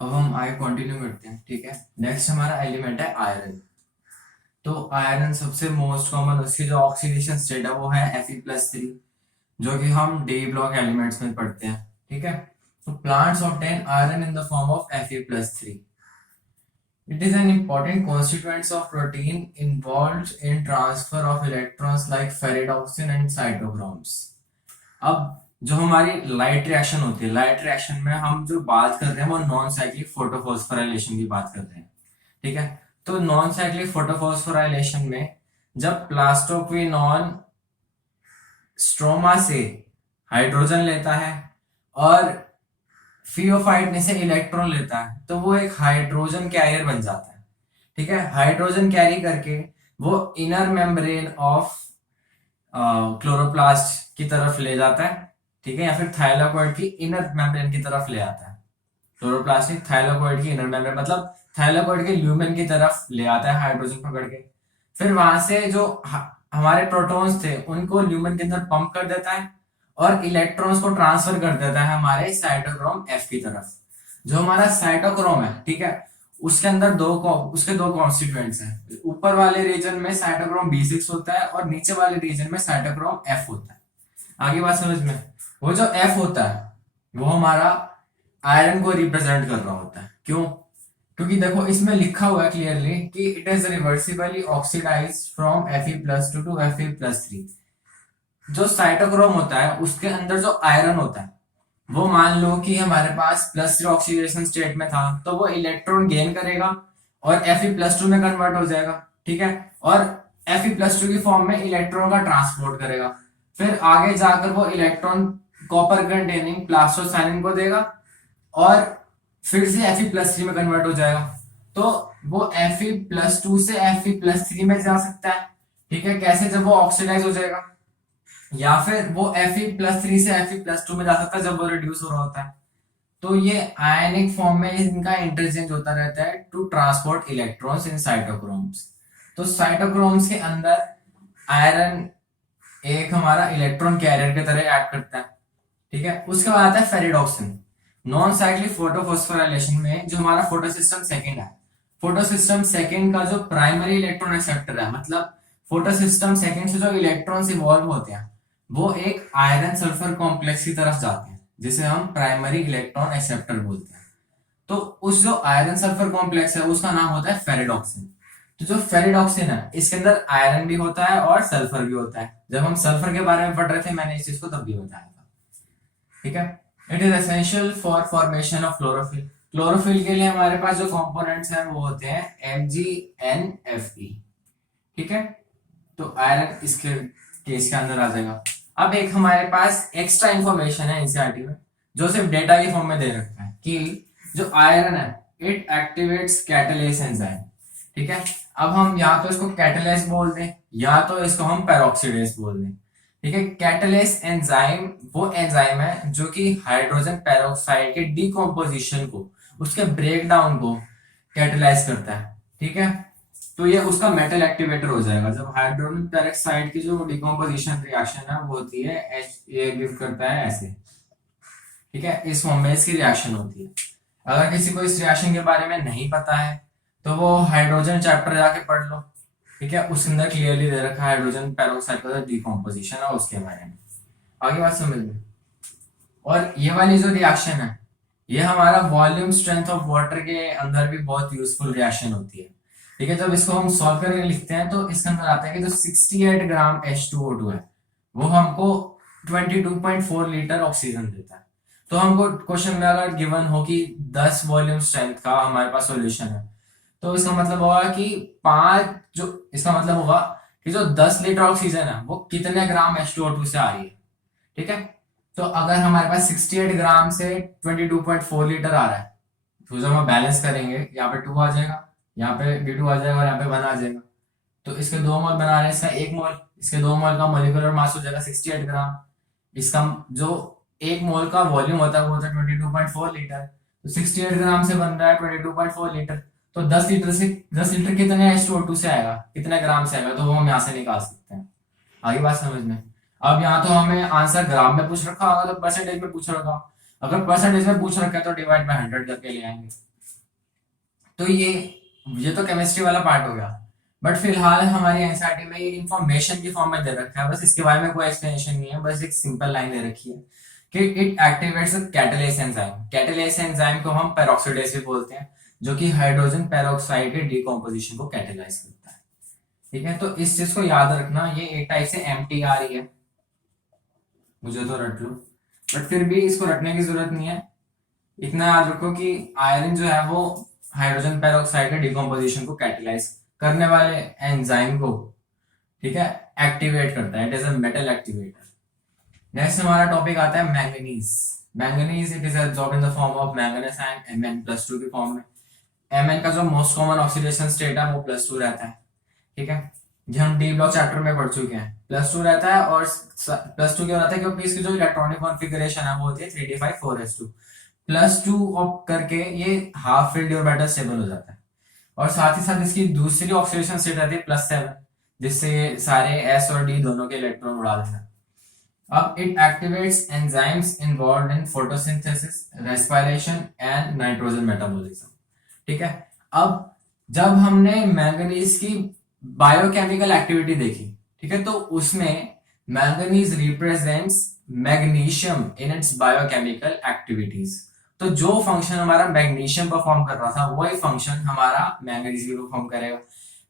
अब हम आगे कंटिन्यू करते हैं, ठीक है। नेक्स्ट हमारा एलिमेंट है आयरन। तो आयरन सबसे मोस्ट कॉमन, उसकी जो ऑक्सीडेशन स्टेट है वो है Fe+3, जो कि हम डी ब्लॉक एलिमेंट्स में पढ़ते हैं, ठीक है। तो plants obtain iron in the form of Fe+3. It is an important constituent of protein involved in transfer of electrons like ferredoxin and cytochromes. अब जो हमारी लाइट रिएक्शन होती है, लाइट रिएक्शन में हम जो बात कर रहे हैं वो नॉन साइक्लिक फोटोफॉस्फोराइलेशन की बात कर रहे हैं, ठीक है। तो नॉन साइक्लिक फोटोफॉस्फोराइलेशन में जब प्लास्टोक्विनोन स्ट्रोमा से हाइड्रोजन लेता है और फियोफाइट में से इलेक्ट्रॉन लेता है, तो वो एक हाइड्रोजन कैरियर बन जाता है, ठीक है। हाइड्रोजन कैरी करके वो इनर मेम्ब्रेन ऑफ क्लोरोप्लास्ट की तरफ ले जाता है, ठीक है, या फिर थाइलाकोइड की इनर मेम्ब्रेन की तरफ ले आता है। क्लोरोप्लास्ट थाइलाकोइड की इनर मेम्ब्रेन मतलब थाइलाकोइड के ल्यूमेन की तरफ ले आता है हाइड्रोजन पकड़ के। फिर वहां से जो हमारे प्रोटॉन्स थे उनको ल्यूमेन के अंदर पंप कर देता है और इलेक्ट्रॉन्स को ट्रांसफर कर देता है हमारे साइटोक्रोम एफ की तरफ। जो हमारा साइटोक्रोम है, ठीक है, उसके अंदर उसके दो कॉन्स्टिट्यूएंट्स हैं। ऊपर वाले रीजन में साइटोक्रोम B6 होता है और नीचे वाले रीजन में साइटोक्रोम F होता है। आगे बात समझ में। वो जो F होता है वो हमारा आयरन को रिप्रेजेंट कर रहा होता है। क्यों? क्योंकि देखो इसमें लिखा हुआ है क्लियरली कि it is reversibly oxidize from Fe+2 to Fe+3। जो साइटोक्रोम होता है उसके अंदर जो आयरन होता है वो मान लो कि हमारे पास +3 ऑक्सीडेशन स्टेट में था, तो वो इलेक्ट्रॉन गेन करेगा और Fe+2 में कन्वर्ट हो जाएगा, ठीक है, और Fe+2 की फॉर्म में इलेक्ट्रॉन का ट्रांसपोर्ट करेगा। फिर आगे जाकर वो इलेक्ट्रॉन कॉपर कंटेनिंग प्लास्टोसाइनिन को देगा और फिर से Fe+3 में कन्वर्ट हो जाएगा। तो वो Fe+2 से Fe+3 में जा सकता है, ठीक है। कैसे? जब वो ऑक्सीडाइज हो जाएगा, या फिर वो Fe+3 से Fe+2 में जा सकता है जब वो रिड्यूस हो रहा होता है। तो ये आयनिक फॉर्म में इनका इंटरचेंज होता रहता है to transport electrons in cytochromes. तो साइटोक्रोम्स के अंदर आयरन एक हमारा इलेक्ट्रॉन कैरियर की तरह एक्ट करता है, ठीक है। उसके बाद आता है फेरिडॉक्सिन। नॉन साइक्लिक फोटोफॉस्फोराइलेशन में जो हमारा फोटोसिस्टम सेकंड है, फोटोसिस्टम सेकंड का जो प्राइमरी इलेक्ट्रॉन एक्सेप्टर है, मतलब फोटोसिस्टम सेकंड से जो इलेक्ट्रॉन्स इवॉल्व होते हैं वो एक आयरन सल्फर कॉम्प्लेक्स की तरफ जाते हैं, जिसे हम प्राइमरी इलेक्ट्रॉन एक्सेप्टर बोलते हैं। तो उस जो आयरन सल्फर कॉम्प्लेक्स है उसका नाम होता है फेरिडॉक्सिन। तो जो फेरिडॉक्सिन है इसके अंदर आयरन भी होता है और सल्फर भी होता है। जब हम सल्फर के बारे में पढ़ रहे थे मैंने इस चीज को तब भी बताया था, ठीक है। It is essential for formation of chlorophyll. Chlorophyll के लिए हमारे पास जो कंपोनेंट्स हैं वो होते हैं MgNFe, ठीक है। तो आयरन इसके केस के अंदर आ जाएगा। अब एक हमारे पास एक्स्ट्रा इंफॉर्मेशन है एनसीईआरटी में जो सिर्फ डेटा के फॉर्म में दे रखा है कि जो आयरन है इट एक्टिवेट्स कैटालेस एंजाइम, ठीक है। अब हम या तो इसको कैटालेस बोल दें या तो इसको हम पेरोक्सीडेस बोल दें, ठीक है। कैटालेस एंजाइम वो एंजाइम है जो कि हाइड्रोजन पेरोक्साइड के डिकम्पोजिशन को, उसके ब्रेक डाउन को कैटालाइज करता है, ठीक है। तो ये उसका मेटल एक्टिवेटर हो जाएगा। जब हाइड्रोजन पेरोक्साइड की जो डिकम्पोजिशन रिएक्शन है वो होती है ये गिव करता है ऐसे, ठीक है। इस फॉर्म में इसकी रिएक्शन होती है। अगर किसी को इस रिएक्शन के बारे में नहीं पता है तो वो हाइड्रोजन चैप्टर जाके पढ़ लो, ठीक है। उसके अंदर क्लियरली दे रखा है हाइड्रोजन पेरोक्साइड का डिकम्पोजिशन है उसके बारे में। आगे बात समझ में। और ये वाली जो रिएक्शन है ये हमारा वॉल्यूम स्ट्रेंथ ऑफ वाटर के अंदर भी बहुत यूजफुल रिएक्शन होती है, ठीक है। जब इसको हम सॉल्व करके लिखते हैं तो इसके अंदर आता है कि जो 68 ग्राम H2O2 है वो हमको 22.4 लीटर ऑक्सीजन देता है। तो हमको क्वेश्चन में अगर गिवन हो कि 10 वॉल्यूम स्ट्रेंथ का हमारे पास सॉल्यूशन है तो इसका मतलब होगा कि पांच जो इसका मतलब होगा कि जो 10 लीटर ऑक्सीजन है वो कितने ग्राम H2O2 से आ रही है, ठीक है। तो अगर हमारे पास 68 ग्राम से 22.4 लीटर आ रहा है तो जब हम बैलेंस करेंगे यहाँ पे 2 आ जाएगा, यहाँ पे B2 आ जाएगा और यहाँ पे 1 आ जाएगा। तो इसके 2 मोल बना रहे हैं, इसका 1 मोल, इसके 2 मोल का मोलिकुलर मास हो जाएगा 68 ग्राम। इसका जो 1 मोल का वॉल्यूम होता है वो होता है 22.4 लीटर। तो 68 ग्राम से बन रहा है 22.4 लीटर। तो 10 लीटर से 10 लीटर कितने H2O2 से आएगा, कितने ग्राम से आएगा, तो वो हम यहाँ से निकाल सकते हैं। आगे बात समझ में। अब यहाँ तो हमें आंसर ग्राम में पूछ रखा होगा तो परसेंटेज में पूछ रखा। अगर परसेंटेज में पूछ रखा है तो डिवाइड बाय 100 करके ले आएंगे। तो ये तो केमिस्ट्री वाला पार्ट हो गया, बट फिलहाल हमारी एनसीईआरटी में ये इंफॉर्मेशन की फॉर्म में दे रखा है, बस इसके बारे में कोई एक्सप्लेनेशन नहीं है, बस एक सिंपल लाइन दे रखी है कि it activates catalase enzyme. Catalase enzyme को हम पेरोक्सिडेज भी बोलते हैं, जो कि हाइड्रोजन पेरोक्साइड के डिकम्पोजिशन को कैटेलाइज करता है। ठीक है, तो इस चीज को याद रखना, ये एक टाइप से एमटीआर ही है, मुझे तो रट लो, बट फिर भी इसको रटने की जरूरत नहीं है। इतना याद रखो कि आयरन जो है वो हाइड्रोजन पेरोक्साइड के डिकम्पोजिशन को कैटेलाइज करने वाले एंजाइम को, ठीक है, एक्टिवेट करता है। It is a metal activator. Next हमारा टॉपिक आता है manganese. Manganese it is absorb in the form of manganese and Mn+2 की फॉर्म में। Mn का जो मोस्ट कॉमन ऑक्सीडेशन स्टेट है वो +2 रहता है। ठीक है, ये हम डी ब्लॉक चैप्टर में पढ़ चुके हैं। +2 रहता है, और +2 क्यों रहता है? क्योंकि इसकी जो इलेक्ट्रॉनिक कॉन्फ़िगरेशन है वो होती है 3d5 4s2। +2 ऑप करके ये हाफ फील्ड ऑर्बिटल स्टेबल हो जाता है, और साथ ही साथ इसकी दूसरी ऑक्सीडेशन स्टेट रहती है +7, जिससे सारे s और d दोनों के इलेक्ट्रॉन उड़ा देना। अब it activates enzymes involved in photosynthesis, respiration and nitrogen metabolism. ठीक है, अब जब हमने मैंगनीज की बायोकेमिकल एक्टिविटी देखी, ठीक है, तो उसमें manganese represents magnesium in its biochemical activities. तो जो फंक्शन हमारा मैग्नीशियम परफॉर्म कर रहा था वही फंक्शन हमारा मैंगनीज भी परफॉर्म करेगा।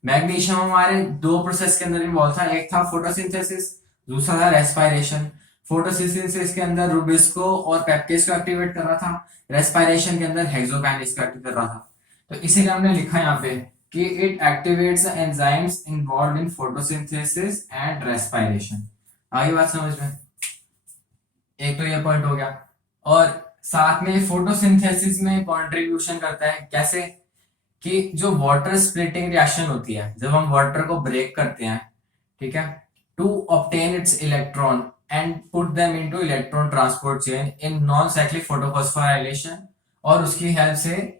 मैग्नीशियम हमारे दो प्रोसेस के अंदर इन्वॉल्व था, एक था फोटोसिंथेसिस, दूसरा था रेस्पिरेशन। फोटोसिंथेसिस के अंदर रुबिस्को और पेप्टेज को एक्टिवेट कर रहा था, रेस्पिरेशन के अंदर हेक्सोकाइनेज को एक्टिवेट कर रहा था। तो इसीलिए हमने लिखा यहाँ पे कि it activates the enzymes involved in photosynthesis and respiration. आगे बात समझ में? एक तो ये पॉइंट हो गया, और साथ में फोटोसिंथेसिस में कंट्रीब्यूशन करता है कैसे? कि जो वाटर स्प्लिटिंग रिएक्शन होती है, जब हम वाटर को ब्रेक करते हैं, ठीक है, to obtain its electron and put them into electron transport chain in non cyclic photophosphorylation, और उसकी हेल्प से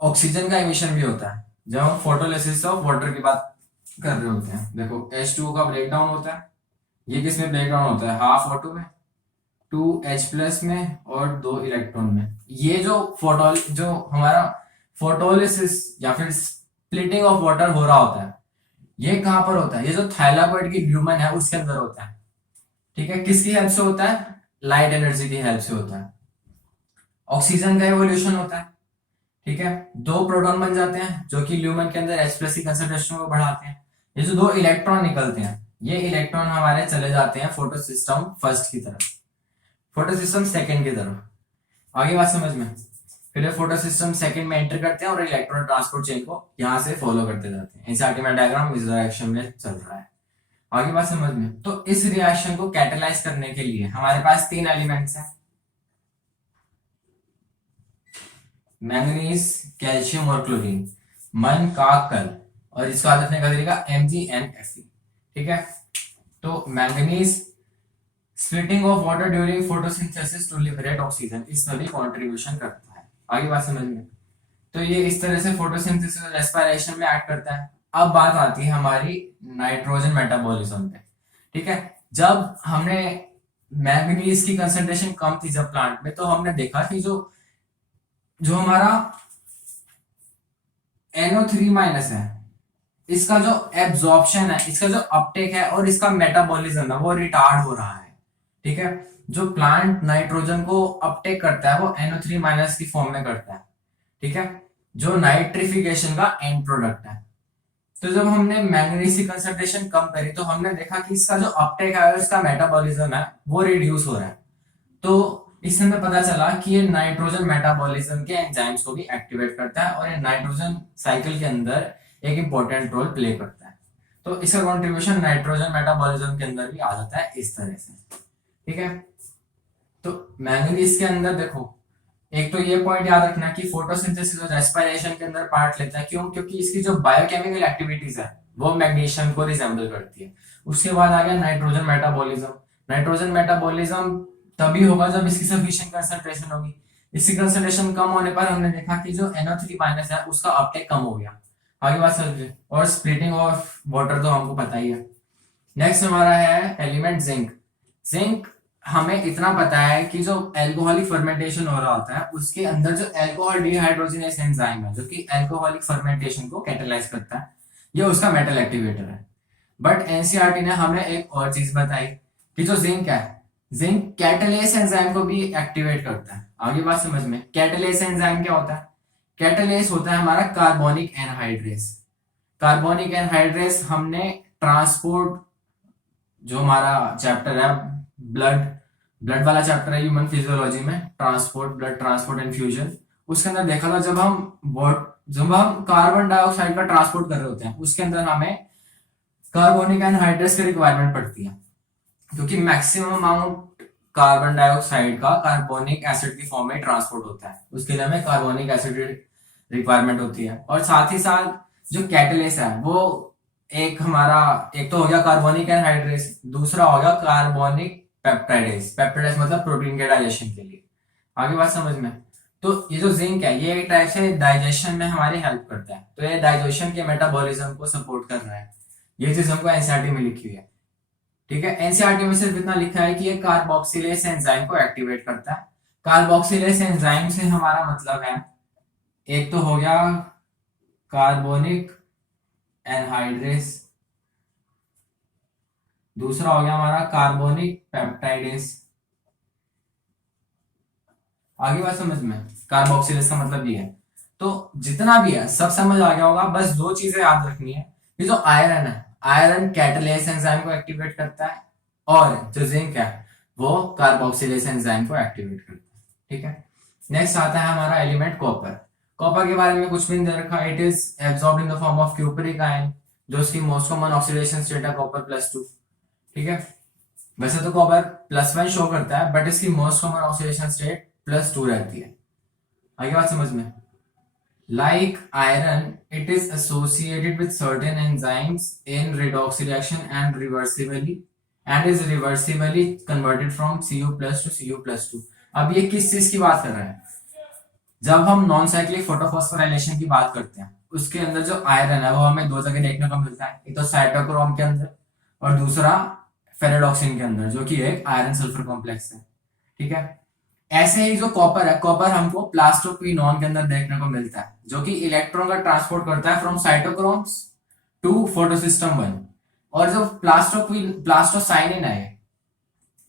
ऑक्सीजन का इमिशन भी होता है जब हम फोटोलिसिस ऑफ वाटर की बात कर रहे होते हैं। देखो H2O का ब्रेकडाउन होता है, ये किस में ब्रेकडाउन होता है? हाफ O2 में, 2H+ में, और 2 इलेक्ट्रॉन में। ये जो हमारा फोटोलिसिस या फिर स्प्लिटिंग ऑफ वाटर हो रहा होता है, ये कहां पर होता है? ये जो थाइलाकोइड की ल्यूमन है उसके अंदर होता है। ठीक है, किसकी हेल्प से होता है? लाइट एनर्जी की हेल्प से होता है। ऑक्सीजन का एवोल्यूशन होता है। ठीक है, 2 प्रोटॉन बन जाते हैं जो कि ल्यूमन के अंदर H+ की कंसंट्रेशन को बढ़ाते हैं। ये जो 2 इलेक्ट्रॉन निकलते हैं, ये इलेक्ट्रॉन हमारे चले जाते हैं फोटोसिस्टम फर्स्ट की तरफ, फोटोसिस्टम सेकंड की तरफ। आगे बात समझ में? फिर फोटोसिस्टम सेकंड में एंटर करते हैं और इलेक्ट्रॉन ट्रांसपोर्ट चेन को यहां से फॉलो करते जाते हैं। एनसीईआरटी में डायग्राम इस डायरेक्शन में चल रहा है। आगे बात समझ में? तो इस रिएक्शन को कैटेलाइज करने के लिए हमारे पास 3 एलिमेंट्स हैं, मैंगनीज, कैल्शियम और क्लोरीन, मन का कल, और इसको याद रखने का तरीका MgNFe। ठीक है, तो manganese splitting of water during photosynthesis to liberate oxygen, इसमें भी कंट्रीब्यूशन करता है। आगे बात समझ में? तो ये इस तरह से फोटोसिंथेसिस और रेस्पिरेशन में एक्ट करता है। अब बात आती है हमारी नाइट्रोजन मेटाबॉलिज्म पे। ठीक है, जब हमने मैंगनीज की कंसंट्रेशन कम थी जब प्लांट में, तो हमने देखा कि जो हमारा NO3- है, इसका जो एब्जॉर्प्शन है, इसका जो अपटेक है और इसका मेटाबॉलिज्म है वो रिटार्ड हो रहा है। ठीक है, जो प्लांट नाइट्रोजन को अपटेक करता है वो NO3- की फॉर्म में करता है। ठीक है, जो नाइट्रिफिकेशन का एंड प्रोडक्ट है। तो जब हमने मैंगनीज की कंसंट्रेशन कम करी तो हमने देखा कि इसका जो अपटेक है और इसका मेटाबॉलिज्म है वो रिड्यूस हो रहा है। तो इससे हमें पता चला कि ये नाइट्रोजन मेटाबॉलिज्म के एंजाइम्स को भी एक्टिवेट करता है, और ये नाइट्रोजन साइकिल के अंदर एक इंपॉर्टेंट रोल प्ले करता है। तो इसका कंट्रीब्यूशन नाइट्रोजन मेटाबॉलिज्म के अंदर भी आ जाता है इस तरह से। ठीक है, तो मैंगनीज के अंदर देखो, एक तो ये पॉइंट याद रखना कि फोटोसिंथेसिस और रेस्पिरेशन के अंदर पार्ट लेता है। क्यों? क्योंकि इसकी जो बायोकेमिकल एक्टिविटीज है वो मैग्नीशियम को रिजेंबल करती है। उसके बाद आ गया नाइट्रोजन मेटाबॉलिज्म। नाइट्रोजन मेटाबॉलिज्म तभी होगा जब इसकी सफिशिएंट कंसंट्रेशन होगी। इसकी कंसंट्रेशन कम होने पर हमने देखा कि जो NO3- है उसका अपटेक कम हो गया। आगे बात समझिए। और स्प्लिटिंग ऑफ वाटर तो हमको पता ही है। नेक्स्ट हमारा है एलिमेंट जिंक। जिंक हमें इतना पता है कि जो एल्कोहलिक फर्मेंटेशन हो रहा होता है उसके अंदर जो एल्कोहल डिहाइड्रोजिनेस एंजाइम है जो कि एल्कोहलिक फर्मेंटेशन को कैटेलाइज करता है, ये उसका मेटल एक्टिवेटर है। बट एनसीईआरटी ने हमें एक और चीज बताई कि जो जिंक है, जिंक कैटेलेस एंजाइम को भी एक्टिवेट करता है। आगे बात समझ में, कैटेलेस एंजाइम क्या होता है? कैटेलेस होता है हमारा कार्बोनिक एनहाइड्रेस। कार्बोनिक एनहाइड्रेस हमने ट्रांसपोर्ट, जो हमारा चैप्टर है ब्लड ब्लड वाला चैप्टर है ह्यूमन फिजियोलॉजी में, transport, blood transport and fusion, उसके अंदर देखा था जब हम कार्बन डाइऑक्साइड का ट्रांसपोर्ट कर रहे होते हैं उसके अंदर हमें कार्बोनिक एनहाइड्रेस की रिक्वायरमेंट पड़ती है, क्योंकि मैक्सिमम अमाउंट कार्बन डाइऑक्साइड का कार्बोनिक एसिड की फॉर्म में ट्रांसपोर्ट होता है, उसके लिए हमें कार्बोनिक एसिड रिक्वायरमेंट होती है। और साथ ही साथ जो कैटलिस्ट है वो एक तो हो गया कार्बोनिक एनहाइड्रेस, दूसरा हो गया कार्बोनिक पेप्टाइडेज। पेप्टाइडेज मतलब प्रोटीन के डाइजेशन के लिए। आगे बात समझ में, तो ये जो जिंक है ये एक टाइप से डाइजेशन में हमारी हेल्प करता है, तो ये डाइजेशन के मेटाबॉलिज्म को सपोर्ट कर रहा है। ये चीज हमको एनसीईआरटी में लिखी हुई है। ठीक है, एनसीईआरटी में सिर्फ इतना लिखा है कि ये कार्बोक्सिलेज एंजाइम को एक्टिवेट करता है। कार्बोक्सिलेज एंजाइम से हमारा मतलब है, एक तो हो गया कार्बोनिक एनहाइड्रेस, दूसरा हो गया हमारा कार्बोनिक पेप्टाइडेस। आगे बात समझ में, कार्बोक्सिलेज का मतलब ये है। तो जितना भी है सब समझ आ गया होगा, बस दो चीजें याद रखनी है। ये जो आयरन है, आयरन कैटलेस एंजाइम को एक्टिवेट करता है, और जो जिंक है वो कार्बोक्सिलेज एंजाइम को एक्टिवेट करता है। ठीक है, नेक्स्ट आता है हमारा एलिमेंट कॉपर। कॉपर के बारे में कुछ भी नहीं दे रखा। It is absorbed in the form of cupric ion, जो उसकी मोस्ट कॉमन ऑक्सीडेशन स्टेट है कॉपर +2। ठीक है, वैसे तो कॉपर +1 शो करता है, बट इसकी मोस्ट कॉमन ऑक्सीडेशन स्टेट +2 रहती है। आगे बात समझ में, like iron it is associated with certain enzymes in redox reaction and is reversibly converted from Cu+ to Cu+2। अब ये किस चीज की बात कर रहे हैं? जब हम नॉन साइक्लिक फोटोफॉस्फोराइलेशन की बात करते हैं उसके अंदर जो आयरन है वो हमें दो जगह देखने को मिलता है, एक तो साइटोक्रोम के अंदर और दूसरा फेरेडॉक्सिन के अंदर, जो कि एक आयरन सल्फर कॉम्प्लेक्स है। ठीक है, ऐसे ही जो कॉपर है, कॉपर हमको प्लास्टोक्विनोन के अंदर देखने को मिलता है, जो कि इलेक्ट्रॉन का ट्रांसपोर्ट करता है फ्रॉम साइटोक्रोम्स टू फोटोसिस्टम 1। और जो प्लास्टोसाइनिन है,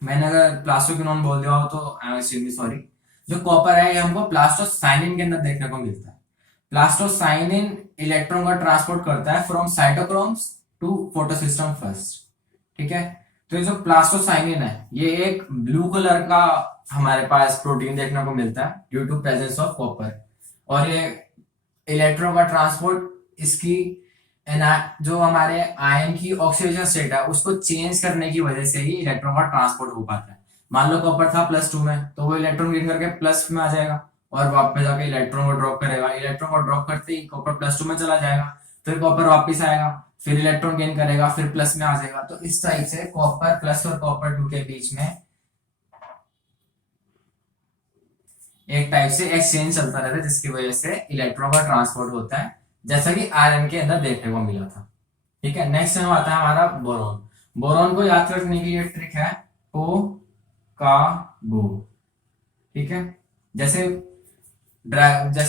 मैंने अगर प्लास्टोक्विनोन बोल दिया हो तो आई एम एक्सट्रीमली सॉरी। जो कॉपर है ये हमको प्लास्टोसाइनिन के अंदर देखने को मिलता है। प्लास्टोसाइनिन इलेक्ट्रॉन का ट्रांसपोर्ट करता है from cytochromes to photosystem first. ठीक है, तो ये जो प्लास्टोसाइनिन है ये एक ब्लू कलर का हमारे पास प्रोटीन देखने को मिलता है due to presence of copper. और ये इलेक्ट्रॉन का ट्रांसपोर्ट इसकी जो हमारे आयन की ऑक्सीडेशन स्टेट है उसको चेंज करने की वजह से ही इलेक्ट्रॉन का ट्रांसपोर्ट हो पाता है। मान लो कॉपर था +2 में, तो वो इलेक्ट्रॉन गेन करके प्लस में आ जाएगा और वापस जाके इलेक्ट्रॉन को ड्रॉप करेगा। इलेक्ट्रॉन को ड्रॉप करते ही कॉपर +2 में चला जाएगा, फिर कॉपर वापस आएगा, फिर इलेक्ट्रॉन गेन करेगा, फिर प्लस में आ जाएगा। तो इस टाइप से कॉपर प्लस और कॉपर 2 के बीच में एक टाइप से एक्सचेंज चलता रहता है, जिसकी वजह से इलेक्ट्रॉन का ट्रांसपोर्ट होता है, जैसा कि आयरन के अंदर देखने को मिला था। ठीक है, नेक्स्ट टाइम आता है हमारा बोरॉन। बोरॉन को याद रखने की ये ट्रिक है ओ का बो। ठीक है, जैसे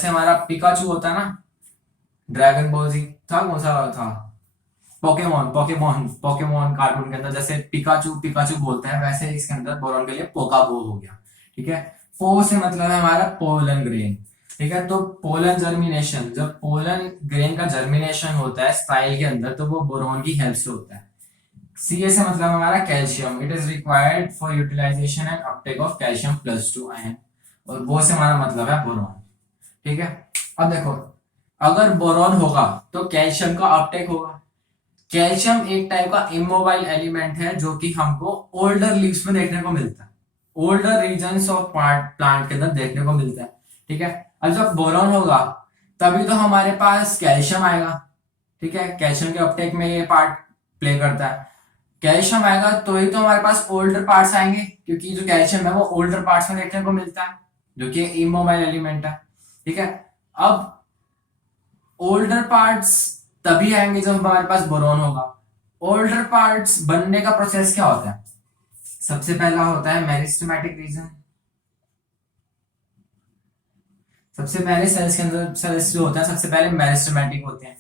हमारा पिकाचू होता है ना, ड्रैगन बॉल जी था, कौन सा था, पोकेमोन पोकेमोन पोकेमोन कार्टून के अंदर जैसे पिकाचू पिकाचू बोलते हैं, वैसे इसके अंदर बोरॉन के लिए पोकाबो हो गया। ठीक है, पो से मतलब है हमारा पोलन ग्रेन। ठीक है, तो पोलन जर्मिनेशन, जब पोलन ग्रेन का जर्मिनेशन होता है स्पाइल के अंदर तो वो बोरॉन की हेल्प से होता है। सी से मतलब हमारा calcium, it is required for utilization and uptake of calcium +2 ion. और वो से हमारा मतलब है बोरॉन। ठीक है, अब देखो अगर बोरॉन होगा तो कैल्शियम का अपटेक होगा। कैल्शियम एक टाइप का इमोबाइल एलिमेंट है जो कि हमको ओल्डर लीव्स में देखने को मिलता है, ओल्डर रीजन्स ऑफ प्लांट के अंदर देखने को मिलता है। ठीक है, अब जब बोरॉन होगा तभी तो हमारे पास कैल्शियम आएगा। ठीक है, कैल्शियम के अपटेक में ये पार्ट प्ले करता है। कैल्शियम आएगा तो ही तो हमारे पास ओल्डर पार्ट्स आएंगे, क्योंकि जो कैल्शियम है वो ओल्डर पार्ट्स में देखने को मिलता है, जो कि इमोबाइल एलिमेंट है। ठीक है, अब ओल्डर पार्ट्स तभी आएंगे जब हमारे पास बोरॉन होगा। ओल्डर पार्ट्स बनने का प्रोसेस क्या होता है? सबसे पहला होता है मेरिस्टेमेटिक रीजन। सबसे पहले सेल्स के अंदर सेल्स जो होता है सबसे पहले मेरिस्टेमेटिक होते हैं,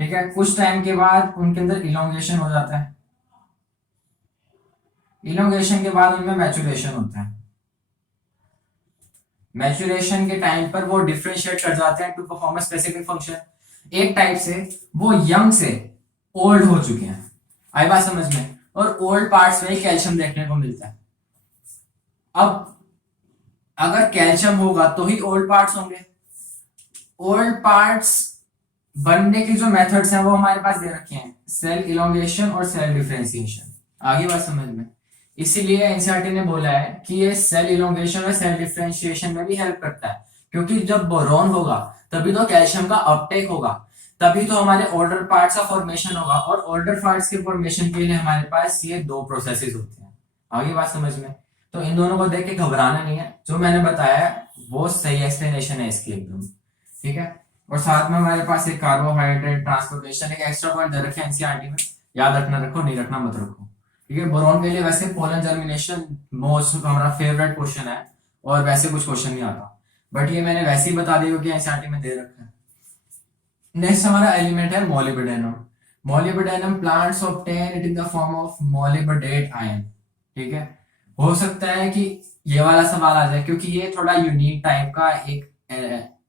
ठीक है। कुछ टाइम के बाद उनके अंदर इलोंगेशन हो जाता है, इलोंगेशन के बाद उनमें मैचुरेशन होता है। मैचुरेशन के टाइम पर वो डिफरेंशिएट कर जाते हैं to perform a specific function. एक टाइप से वो यंग से ओल्ड हो चुके हैं, आई बात समझ में, और ओल्ड पार्ट्स में कैल्शियम देखने को मिलता है। अब अगर कैल्शियम होगा तो ही ओल्ड पार्ट्स होंगे। ओल्ड पार्ट्स बनने के जो मेथड्स हैं वो हमारे पास दे रखे हैं, सेल इलोंगेशन और सेल डिफरेंशिएशन। आगे बात समझ में। इसीलिए एनसीईआरटी ने बोला है कि ये सेल इलोंगेशन और सेल डिफरेंशिएशन में भी हेल्प करता है, क्योंकि जब बोरॉन होगा तभी तो कैल्शियम का अपटेक होगा, तभी तो हमारे ऑर्डर पार्ट्स का फॉर्मेशन होगा, और ऑर्डर पार्ट्स के फॉर्मेशन के लिए हमारे पास ये दो प्रोसेसेस होते हैं। आगे बात समझ में। तो इन दोनों को देख के घबराना नहीं है, जो मैंने बताया वो सही एक्सप्लेनेशन है इसकी एकदम, ठीक है। और साथ में हमारे पास एक कार्बोहाइड्रेट ट्रांसपोर्टेशन, एक एक्स्ट्रा पॉइंट दे रखे हैं एनसीईआरटी में, याद रखना, रखो नहीं रखना मत रखो, ठीक है। बोरॉन के लिए वैसे पोलन जर्मिनेशन मोस्ट हमारा फेवरेट क्वेश्चन है, और वैसे कुछ क्वेश्चन नहीं आता, बट ये मैंने वैसे ही बता दिया क्योंकि एनसीईआरटी में दे रखा है। नेक्स्ट हमारा एलिमेंट है molybdenum. Molybdenum plants obtain it in the form of molybdate ion, ठीक है। हो सकता है कि ये वाला सवाल आ जाए क्योंकि ये थोड़ा यूनिक टाइप का एक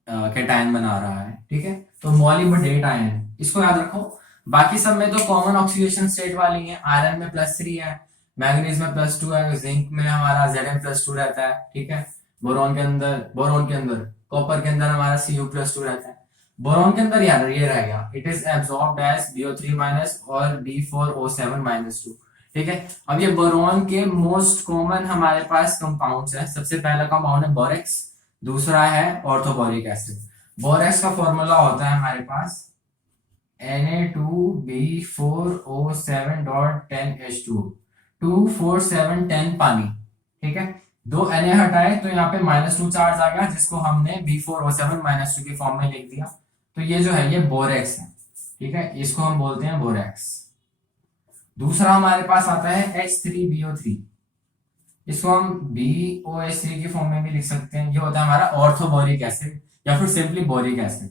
कैटायन बना रहा है, ठीक है। तो मोलिब्डेट आयन इसको याद रखो। बाकी सब में तो कॉमन ऑक्सीडेशन स्टेट वाली है, आयरन में +3 है, मैंगनीज में +2 है, जिंक में हमारा Zn+2 रहता है, ठीक है। बोरॉन के अंदर कॉपर के अंदर हमारा Cu+2 रहता है। बोरॉन के अंदर यार ये रह गया, it is absorbed as BO3- और B4O7-2, ठीक है। अब ये बोरॉन के मोस्ट कॉमन हमारे पास कंपाउंड्स है। सबसे पहला कंपाउंड है बोरेक्स, दूसरा है ऑर्थोबोरिक एसिड। बोरेक्स का फॉर्मूला होता है हमारे पास Na2B4O7.10H2, 2 4 7 10 पानी, ठीक है। दो Na हटाए तो यहाँ पे -2 चार्ज आ गया, जिसको हमने B4O7-2 की फॉर्म में लिख दिया। तो ये जो है ये बोरेक्स है, ठीक है, इसको हम बोलते हैं बोरेक्स। दूसरा हमारे पास आता है H3BO3, इसको हम BOH3 की फॉर्म में भी लिख सकते हैं। ये होता है हमारा ऑर्थोबोरिक एसिड या फिर सिंपली बोरिक एसिड।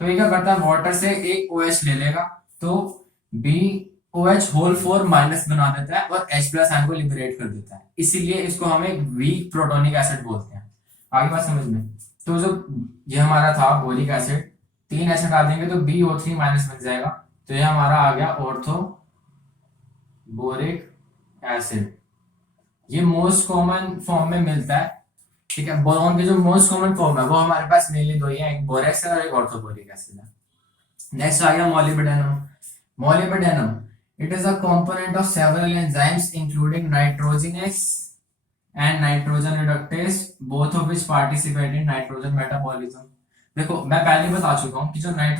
तो ये क्या करता है, वाटर से एक OH ले लेगा तो BOH होल 4 माइनस बना देता है और H+ आयन को लिबरेट कर देता है, इसीलिए इसको हम एक वीक प्रोटोनिक एसिड बोलते हैं। आगे बात समझ में। तो जो ये हमारा था बोरिक एसिड, 3 H हटा देंगे तो BO3- बन जाएगा, तो ये हमारा आ गया ऑर्थो बोरिक एसिड। ये मोस्ट कॉमन फॉर्म में मिलता है, ठीक है। बोरॉन के जो मोस्ट कॉमन फॉर्म है वो हमारे पास मेनली दो ही है, एक बोरेक्स है और एक ऑर्थोबोरिक एसिड है। नेक्स्ट आ गया molybdenum. Molybdenum it is a component of several enzymes including nitrogenous and nitrogen reductase, both of which participate in nitrogen metabolism. देखो मैं पहले बता चुका हूं कि जो नाइट्रोजन